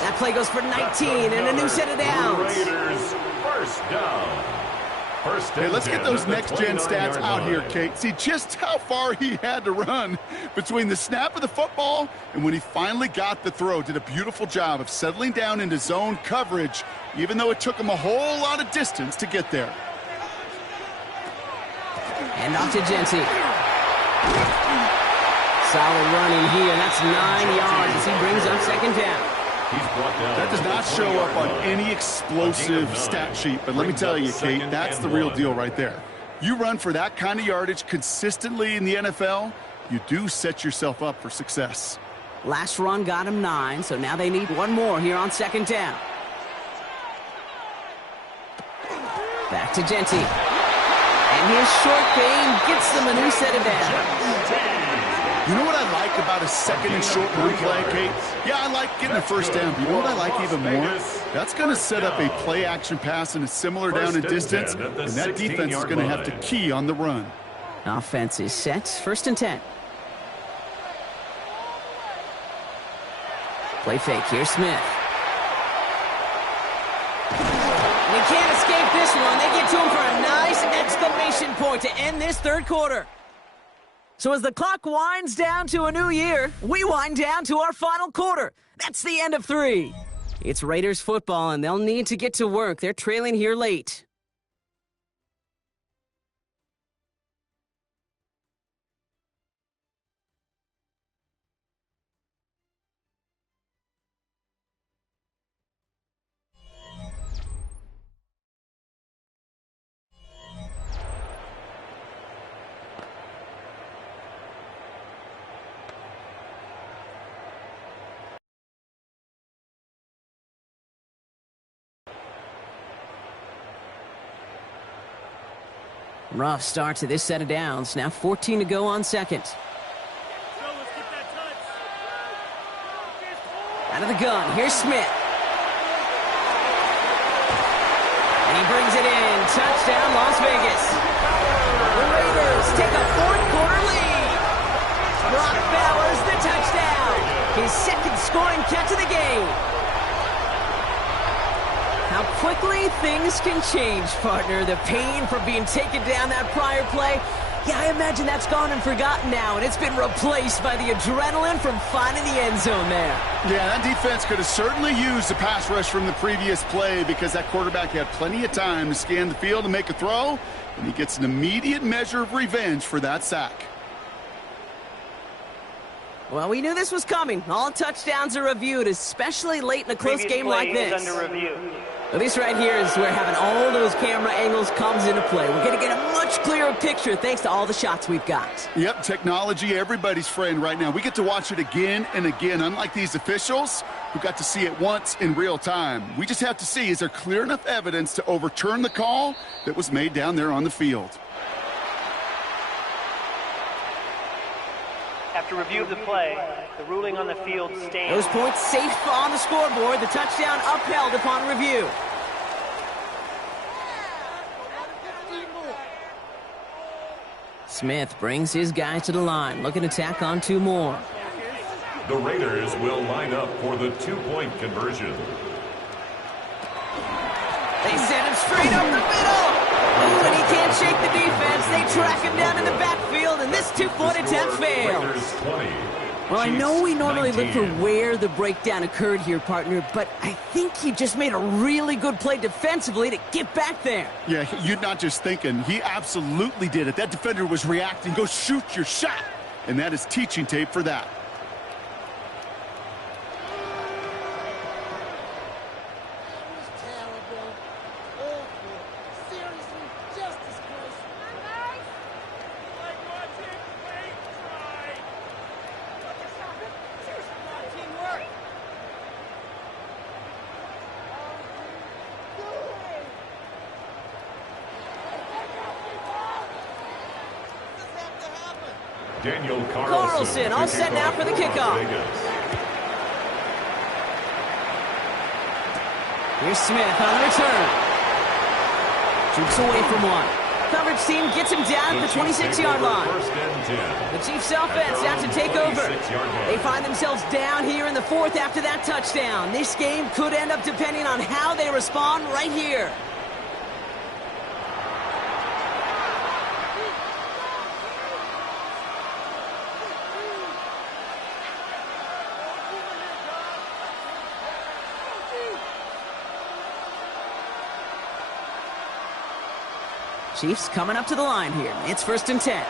That play goes for 19 and a new set of downs. Raiders, first down. Hey, let's get those next-gen stats out here, Kate. See just how far he had to run between the snap of the football and when he finally got the throw. Did a beautiful job of settling down into zone coverage, even though it took him a whole lot of distance to get there. And off to Genty. Solid running here. That's 9 yards as he brings up 2nd down. That does not show up on any explosive stat sheet, but let me tell you, Kate, that's the real deal right there. You run for that kind of yardage consistently in the NFL, you do set yourself up for success. Last run got him 9, so now they need one more here on 2nd down. Back to Genty. And his short game gets them a new set of downs. You know what I like about a 2nd and short run play, Kate? Yeah, I like getting a first down, but you know what I like even more? That's going to set up a play-action pass in a similar down and distance, and that defense is going to have to key on the run. Offense is set. 1st and 10. Play fake. Here's Smith. And he can't escape this one. They get to him for a nice exclamation point to end this 3rd quarter. So as the clock winds down to a new year, we wind down to our final quarter. That's the end of 3. It's Raiders football, and they'll need to get to work. They're trailing here late. Rough start to this set of downs. Now 14 to go on 2nd. Out of the gun, here's Smith. And he brings it in. Touchdown, Las Vegas. The Raiders take a 4th quarter lead. Brock Bowers the touchdown. His 2nd scoring catch of the game. How quickly things can change, partner. The pain from being taken down that prior play Yeah, I imagine that's gone and forgotten now, and it's been replaced by the adrenaline from finding the end zone there. Yeah, that defense could have certainly used the pass rush from the previous play because that quarterback had plenty of time to scan the field and make a throw, and he gets an immediate measure of revenge for that sack. Well, we knew this was coming. All touchdowns are reviewed, especially late in a close game like this. Under review. Well, this right here is where having all those camera angles comes into play. We're going to get a much clearer picture thanks to all the shots we've got. Yep, technology, everybody's friend right now. We get to watch it again and again, unlike these officials who got to see it once in real time. We just have to see, is there clear enough evidence to overturn the call that was made down there on the field? After review of the play, the ruling on the field stands. Those points safe on the scoreboard. The touchdown upheld upon review. Smith brings his guys to the line, looking to tack on 2 more. The Raiders will line up for the 2-point conversion. They send him straight up the middle. Ooh, and he can't shake the defense. They track him down in the backfield, and this 2-point attempt fails. Raiders 20. Well, I know we normally 19. look for where the breakdown occurred here, partner, but I think he just made a really good play defensively to get back there. Yeah, you're not just thinking. He absolutely did it. That defender was reacting. Go shoot your shot. And that is teaching tape for that. Daniel Carlson all set now for the kickoff. Here's Smith on the return. Jukes away from one. Coverage team gets him down at the 26-yard line. The Chiefs offense out to take over. They find themselves down here in the 4th after that touchdown. This game could end up depending on how they respond right here. Chiefs coming up to the line here. It's 1st and 10.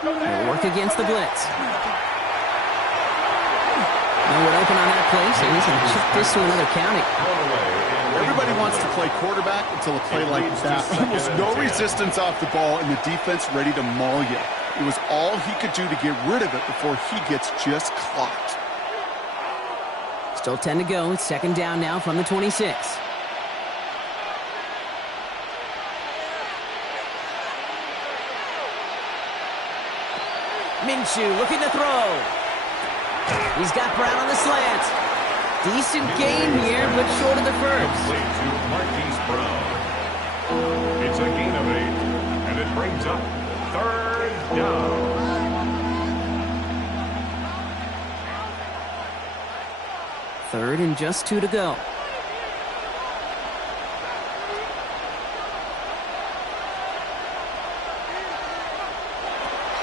They'll work against the blitz. No one open on that play, so he's going to check this to another county. Everybody wants to play quarterback until a play like that. Almost no resistance off the ball and the defense ready to maul you. It was all he could do to get rid of it before he gets just clocked. Still 10 to go. It's 2nd down now from the 26. Minshew looking to throw. He's got Brown on the slant. Decent gain here, but short of the first. Complete to Marquise Brown. It's a gain of 8, and it brings up 3rd down. Third and just 2 to go.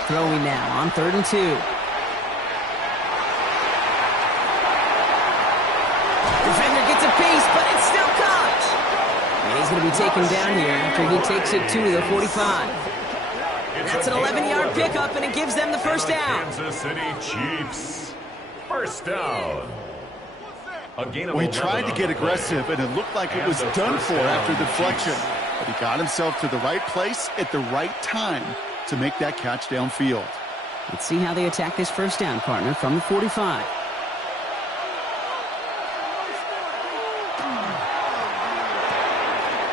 Throwing now on 3rd and 2. Defender gets a piece, but it's still caught. And he's going to be taken down here after he takes it to the 45. That's an 11-yard pickup, and it gives them the 1st down. Kansas City Chiefs. 1st down. Well, he tried to get aggressive, and it looked like it was done for after the deflection. But he got himself to the right place at the right time to make that catch downfield. Let's see how they attack this 1st down, partner, from the 45.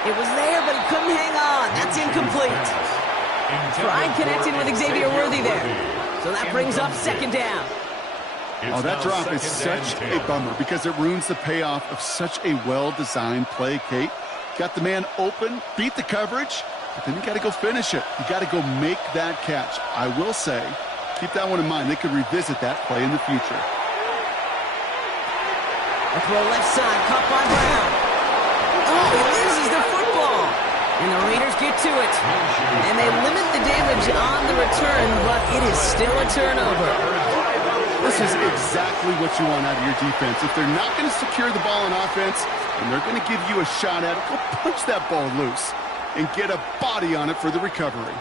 It was there, but he couldn't hang on. That's incomplete. Tried connecting with Xavier Worthy there. So that brings up 2nd down. Oh, that drop is such a bummer because it ruins the payoff of such a well-designed play, Kate. Got the man open, beat the coverage, but then you got to go finish it. You got to go make that catch. I will say, keep that one in mind. They could revisit that play in the future. A throw left side, caught by Brown. Oh, he loses the football. And the Raiders get to it. And they limit the damage on the return, but it is still a turnover. This is exactly what you want out of your defense. If they're not going to secure the ball on offense, and they're going to give you a shot at it, go punch that ball loose and get a body on it for the recovery.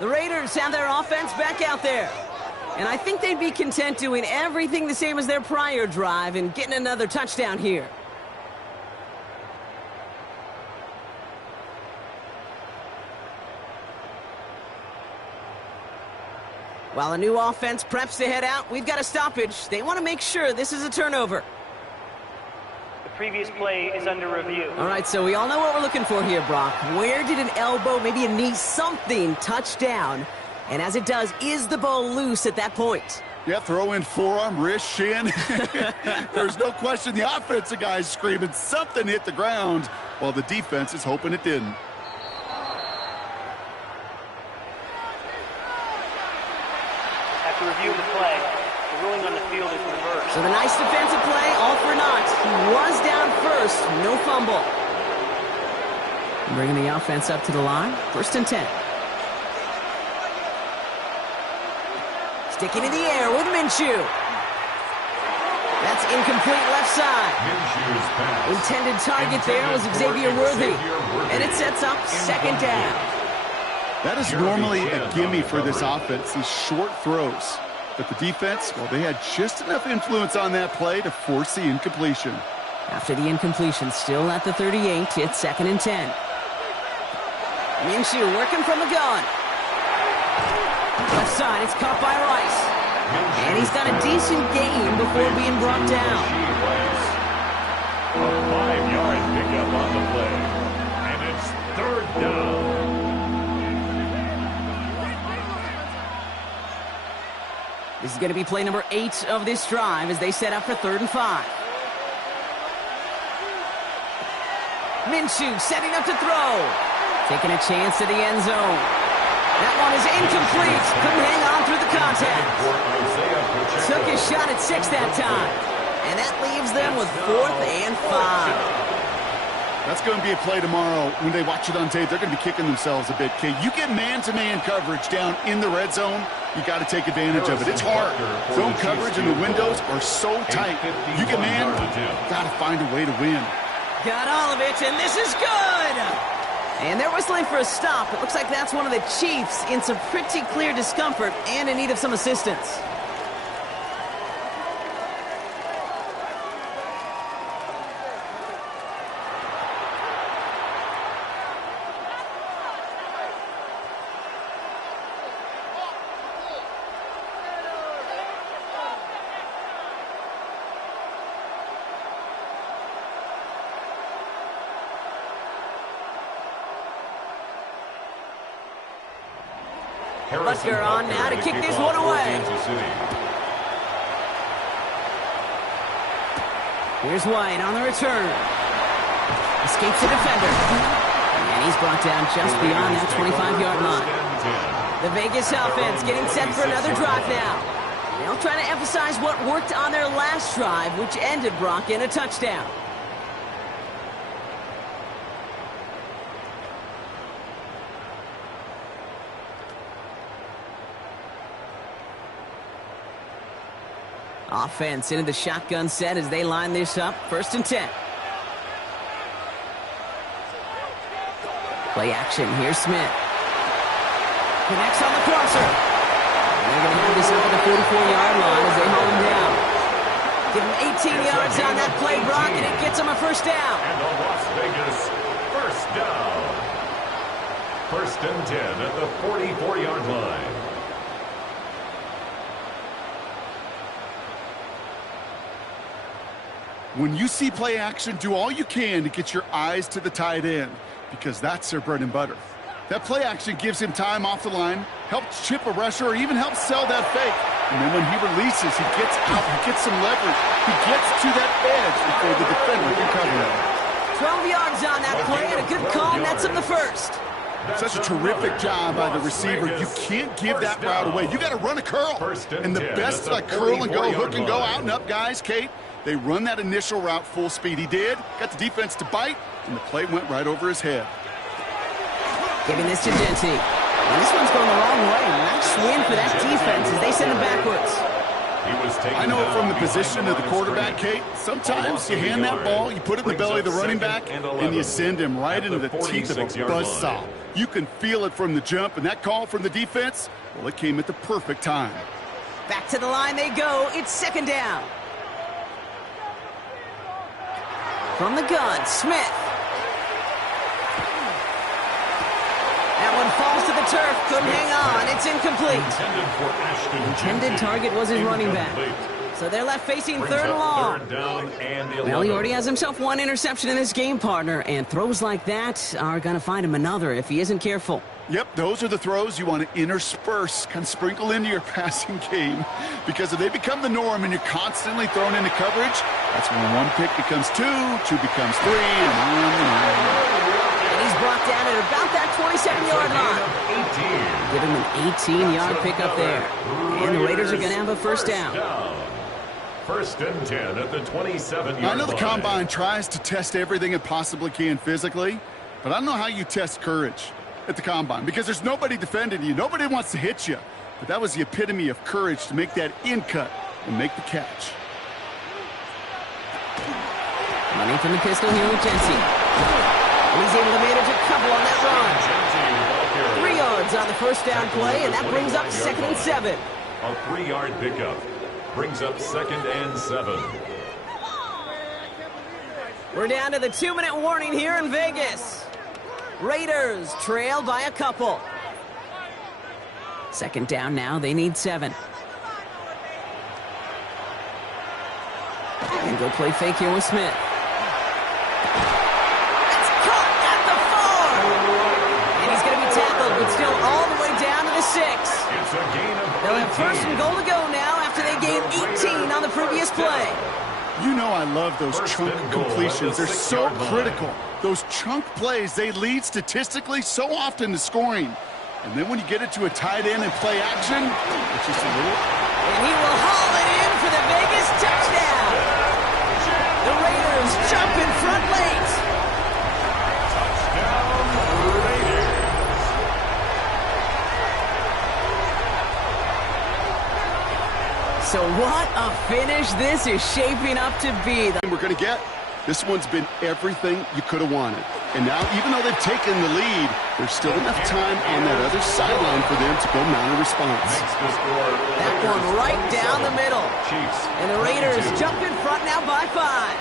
The Raiders have their offense back out there. And I think they'd be content doing everything the same as their prior drive and getting another touchdown here. While a new offense preps to head out, we've got a stoppage. They want to make sure this is a turnover. The previous play is under review. All right, so we all know what we're looking for here, Brock. Where did an elbow, maybe a knee, something touch down? And as it does, is the ball loose at that point? Yeah, throw in forearm, wrist, shin. There's no question the offensive guy's screaming something hit the ground while the defense is hoping it didn't. After reviewing the play, the ruling on the field is reversed. So the nice defensive play, all for naught. He was down first, no fumble. Bringing the offense up to the line, 1st and 10. Sticking in the air with Minshew. That's incomplete left side. Intended target there was Xavier Worthy. And it sets up 2nd down. That is normally a gimme for this offense, these short throws. But the defense, well, they had just enough influence on that play to force the incompletion. After the incompletion, still at the 38, it's 2nd and 10. Minshew working from the gun. Left side, it's caught by Rice. And he's got a decent gain before being brought down. A 5-yard pickup on the play. And it's 3rd down. This is going to be play number 8 of this drive as they set up for 3rd and 5. Minshew setting up to throw. Taking a chance to the end zone. That one is incomplete. Couldn't hang on through the contact. Took his shot at 6 that time. And that leaves them with 4th and 5. That's going to be a play tomorrow. When they watch it on tape, they're going to be kicking themselves a bit, Kate. You get man-to-man coverage down in the red zone, you got to take advantage of it. It's hard. Zone coverage and the windows are so tight. You get man, got to find a way to win. Got all of it, and this is good! And they're whistling for a stop. It looks like that's one of the Chiefs in some pretty clear discomfort and in need of some assistance. Butker on now to kick this one away. Here's White on the return. Escapes the defender. And he's brought down just beyond that 25-yard line. The Vegas offense getting set for another drive now. They'll try to emphasize what worked on their last drive, which ended, Brock, in a touchdown. Offense into the shotgun set as they line this up. 1st and 10. Play action. Here's Smith. Connects on the crosser. And they're going to move this over the 44-yard line as they hold him down. Give him 18 yards on that play, Brock, and it gets him a 1st down. And the Las Vegas 1st down. 1st and 10 at the 44-yard line. When you see play action, do all you can to get your eyes to the tight end, because that's their bread and butter. That play action gives him time off the line, helps chip a rusher, or even helps sell that fake. And then when he releases, he gets out, he gets some leverage. He gets to that edge before the defender can cover him. 12 yards on that play, and a good call nets him the 1st. Such a terrific job by the receiver. You can't give that route away. You got to run a curl. And the best like curl and go, hook and go, out and up, guys, Kate. They run that initial route full speed. He did. Got the defense to bite, and the play went right over his head. Giving this to Jeanty. And this one's going the wrong way. Nice win for that defense as they send him backwards. I know it from the position of the quarterback, Kate. Sometimes you hand that ball, you put it in the belly of the running back, and you send him right into the teeth of a buzzsaw. You can feel it from the jump, and that call from the defense, well, it came at the perfect time. Back to the line they go. It's second down. From the gun, Smith. That one falls to the turf. Couldn't hang on. It's incomplete. Intended target was his running back. So they're left facing third and long. Well, he already has himself one interception in this game, partner, and throws like that are going to find him another if he isn't careful. Yep, those are the throws you want to intersperse, kind of sprinkle into your passing game. Because if they become the norm and you're constantly thrown into coverage, that's when one pick becomes two becomes three, and on and on. And he's brought down at about that 27-yard line. Give him an 18-yard pickup there. And the Raiders are going to have a first down. First and 10 at the 27-yard line. I know the Combine tries to test everything it possibly can physically, but I don't know how you test courage at the Combine, because there's nobody defending you. Nobody wants to hit you. But that was the epitome of courage to make that in cut and make the catch. Running from the pistol here with Jeanty. He's able to manage a couple on that run. 3 yards on the first down play, and that brings up second and 7. A 3-yard pickup brings up second and 7. We're down to the 2-minute warning here in Vegas. Raiders trail by a couple. Second down now, they need 7. And go play fake here with Smith. That's caught at the 4. And he's going to be tackled, but still all the way down to the 6. It's a gain of 18. They'll have first and goal to go now after they gained 18 on the previous play. You know I love those chunk completions. They're so critical. Those chunk plays, they lead statistically so often to scoring. And then when you get it to a tight end and play action, it's just a little... And he will haul it in for the Vegas touchdown. The Raiders jump in front late. Touchdown, Raiders. So what a finish this is shaping up to be. We're going to get. This one's been everything you could have wanted. And now, even though they've taken the lead, there's still enough time on that other sideline for them to go mount a response. That one right down the middle. And the Raiders jump in front now by 5.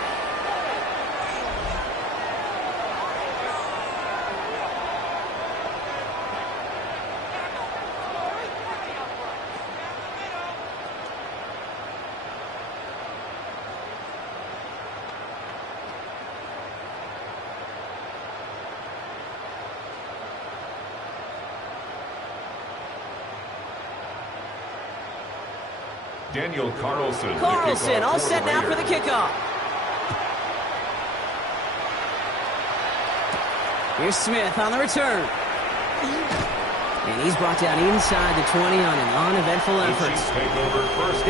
Daniel Carlson. Carlson all set now for the kickoff. Here's Smith on the return. And he's brought down inside the 20 on an uneventful effort.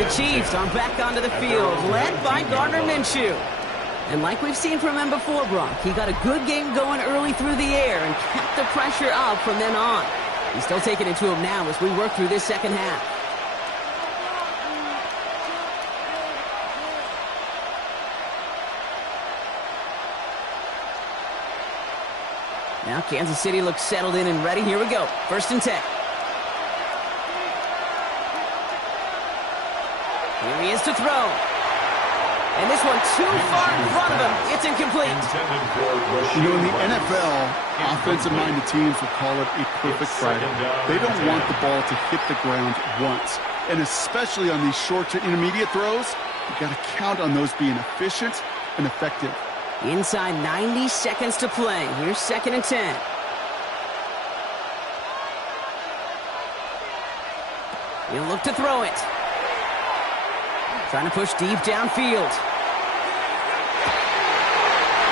The Chiefs are back onto the field, led by Gardner Minshew. And like we've seen from him before, Brock, he got a good game going early through the air and kept the pressure up from then on. He's still taking it to him now as we work through this second half. Now Kansas City looks settled in and ready. Here we go. First and 10. Here he is to throw. And this one too far in front of him. It's incomplete. You know, in the NFL, offensive-minded teams will call it a perfect Friday. They don't want the ball to hit the ground once. And especially on these short to intermediate throws, you've got to count on those being efficient and effective. Inside 90 seconds to play. Here's second and 10. He'll look to throw it. Trying to push deep downfield.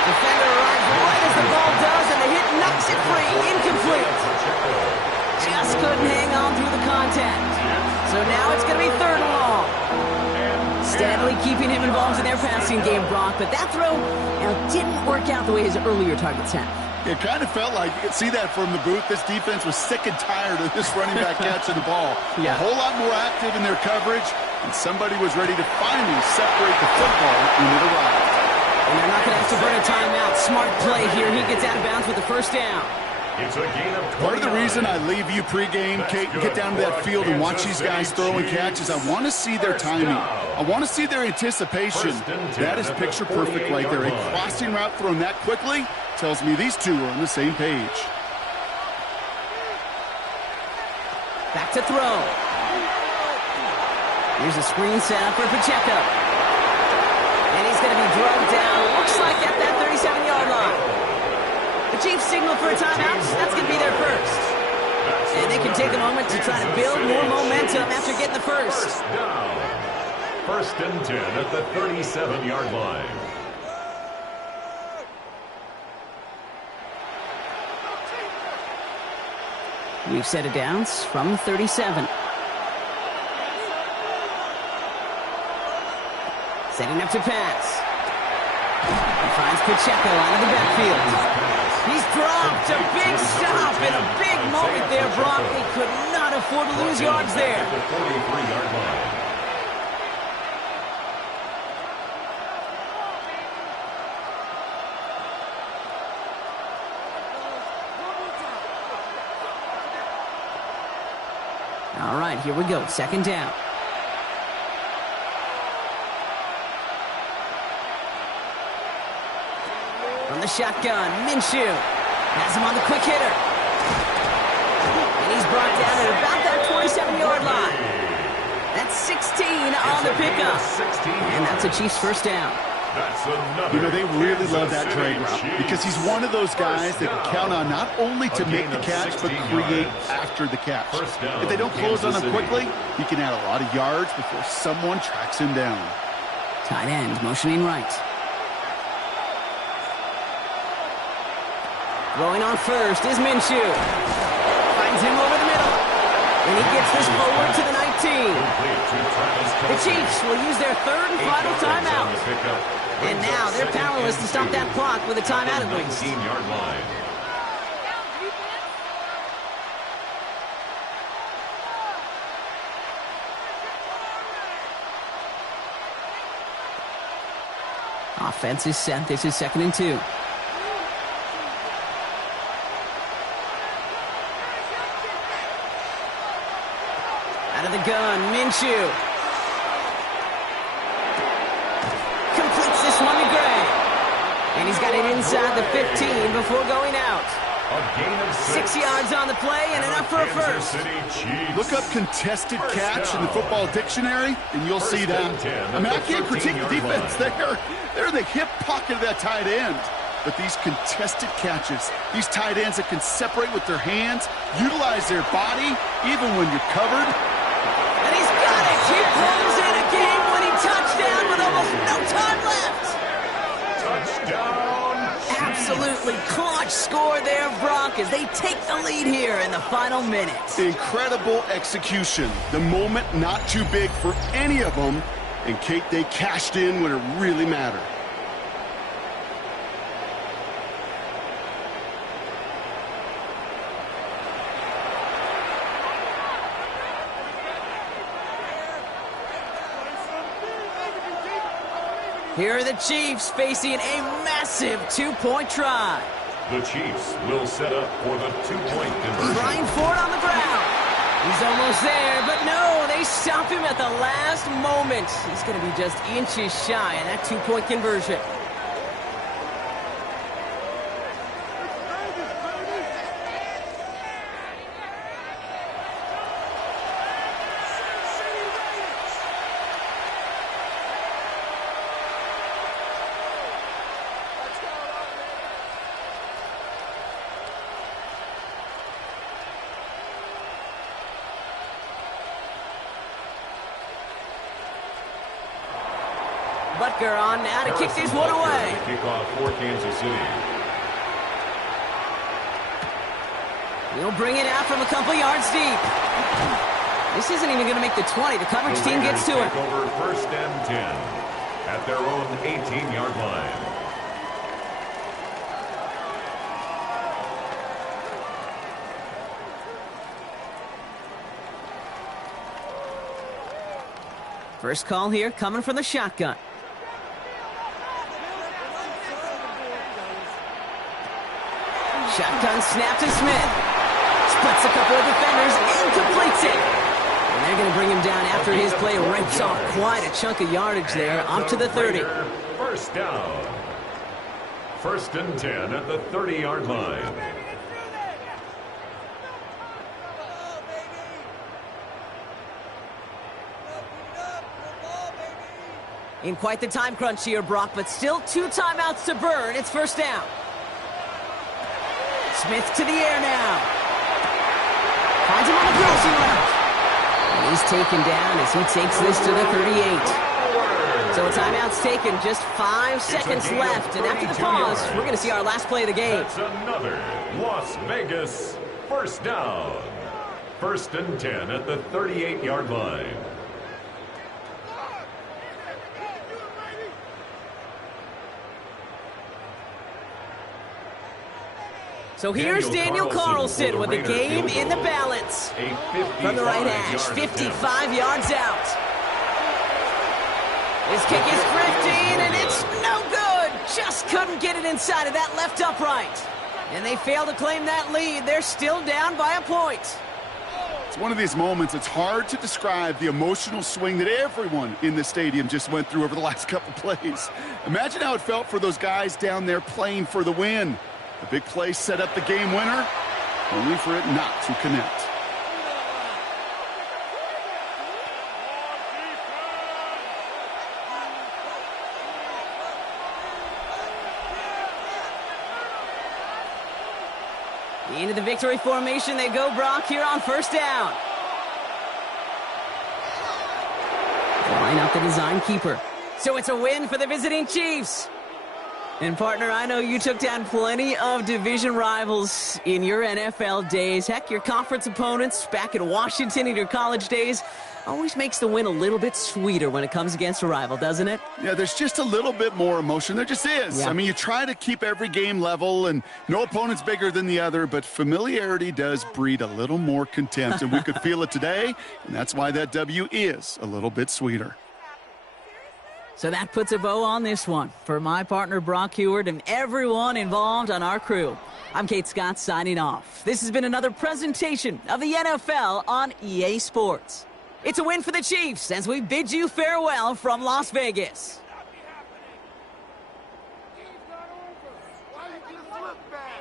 Defender arrives right as the ball does, and the hit knocks it free. Incomplete. Just couldn't hang on through the contact. So now it's going to be 3rd and long. Steadily keeping him involved in their passing game, Brock, but that throw didn't work out the way his earlier targets have. It kind of felt like, you could see that from the booth, this defense was sick and tired of this running back catching the ball. Yeah. A whole lot more active in their coverage, and somebody was ready to finally separate the football when it arrived. And they're not going to have to burn a timeout. Smart play here. He gets out of bounds with the 1st down. It's a gain of 29. Part of the reason I leave you pregame, Kate, and get down to that field and watch these guys throw and catch is I want to see their timing. I want to see their anticipation. That is picture perfect right there. A crossing route thrown that quickly tells me these two are on the same page. Back to throw. Here's a screen set up for Pacheco. And he's going to be drugged down. Looks like at that 37-yard line. The Chiefs signal for a timeout. That's going to be their first. And they can take a moment to try to build more momentum after getting the first. First down. 1st and 10 at the 37-yard line. We've set it downs from 37. Setting up to pass. He finds Pacheco out of the backfield. He's dropped. A big stop and a big moment there, Brock. They could not afford to lose yards there. The 43-yard line. All right, here we go. 2nd down. From the shotgun, Minshew has him on the quick hitter. And he's brought down at about that 27-yard line. That's 16 on the pickup. And that's a Chiefs 1st down. That's another. You know, they really love that drag route because he's one of those guys that can count on not only to make the catch, but create after the catch. If they don't close on him quickly, he can add a lot of yards before someone tracks him down. Tight end motioning right. Throwing on first is Minshew. Finds him over the middle. And he gets this forward to the 19. The Chiefs will use their 3rd and final timeout. And now they're powerless to stop that clock with a timeout at least. 19-yard line. Offense is set. This is 2nd and 2. Out of the gun, Minshew. Completes this one to Gray. And he's got it inside the 15 before going out. A gain of 6 yards on the play and enough for a first. Look up contested catch in the football dictionary, and you'll see that. I mean, I can't critique the defense. They're in the hip pocket of that tight end. But these contested catches, these tight ends that can separate with their hands, utilize their body, even when you're covered. And he's got it. He pulls in a game-winning touchdown with almost no time left. Touchdown. Absolutely clutch score there, Brock, as they take the lead here in the final minute. Incredible execution. The moment not too big for any of them. And Kate, they cashed in when it really mattered. Here are the Chiefs facing a massive 2-point try. The Chiefs will set up for the 2-point conversion. Brian Ford on the ground. He's almost there, but no, they stop him at the last moment. He's going to be just inches shy of that 2-point conversion. Butker on now to kick this one away. Kickoff for Kansas City. He'll bring it out from a couple yards deep. This isn't even going to make the 20. The coverage team gets to it. Over 1st and 10 at their own 18-yard line. First call here coming from the shotgun. Shotgun snap to Smith. Splits a couple of defenders and completes it. And they're going to bring him down after his play rips off quite a chunk of yardage there, up to the 30. First down. 1st and 10 at the 30-yard line. In quite the time crunch here, Brock, but still 2 timeouts to burn. It's first down. Smith to the air now. Finds him on the crossing route. And he's taken down as he takes this to the 38. So a timeout's taken, just 5 seconds left. And after the pause, we're going to see our last play of the game. That's another Las Vegas first down. 1st and 10 at the 38-yard line. So here's Daniel Carlson with the game in the balance. From the right hash, 55 yards out. His kick is drifting, and it's no good. Just couldn't get it inside of that left upright. And they fail to claim that lead. They're still down by a point. It's one of these moments, it's hard to describe the emotional swing that everyone in the stadium just went through over the last couple plays. Imagine how it felt for those guys down there playing for the win. The big play set up the game winner, only for it not to connect. Into the victory formation they go, Brock, here on first down. Line up the design keeper. So it's a win for the visiting Chiefs. And, partner, I know you took down plenty of division rivals in your NFL days. Heck, your conference opponents back in Washington in your college days always makes the win a little bit sweeter when it comes against a rival, doesn't it? Yeah, there's just a little bit more emotion. There just is. Yeah. I mean, you try to keep every game level, and no opponent's bigger than the other, but familiarity does breed a little more contempt, and we could feel it today, and that's why that W is a little bit sweeter. So that puts a bow on this one. For my partner, Brock Huard, and everyone involved on our crew, I'm Kate Scott signing off. This has been another presentation of the NFL on EA Sports. It's a win for the Chiefs as we bid you farewell from Las Vegas. Why you get a flip back?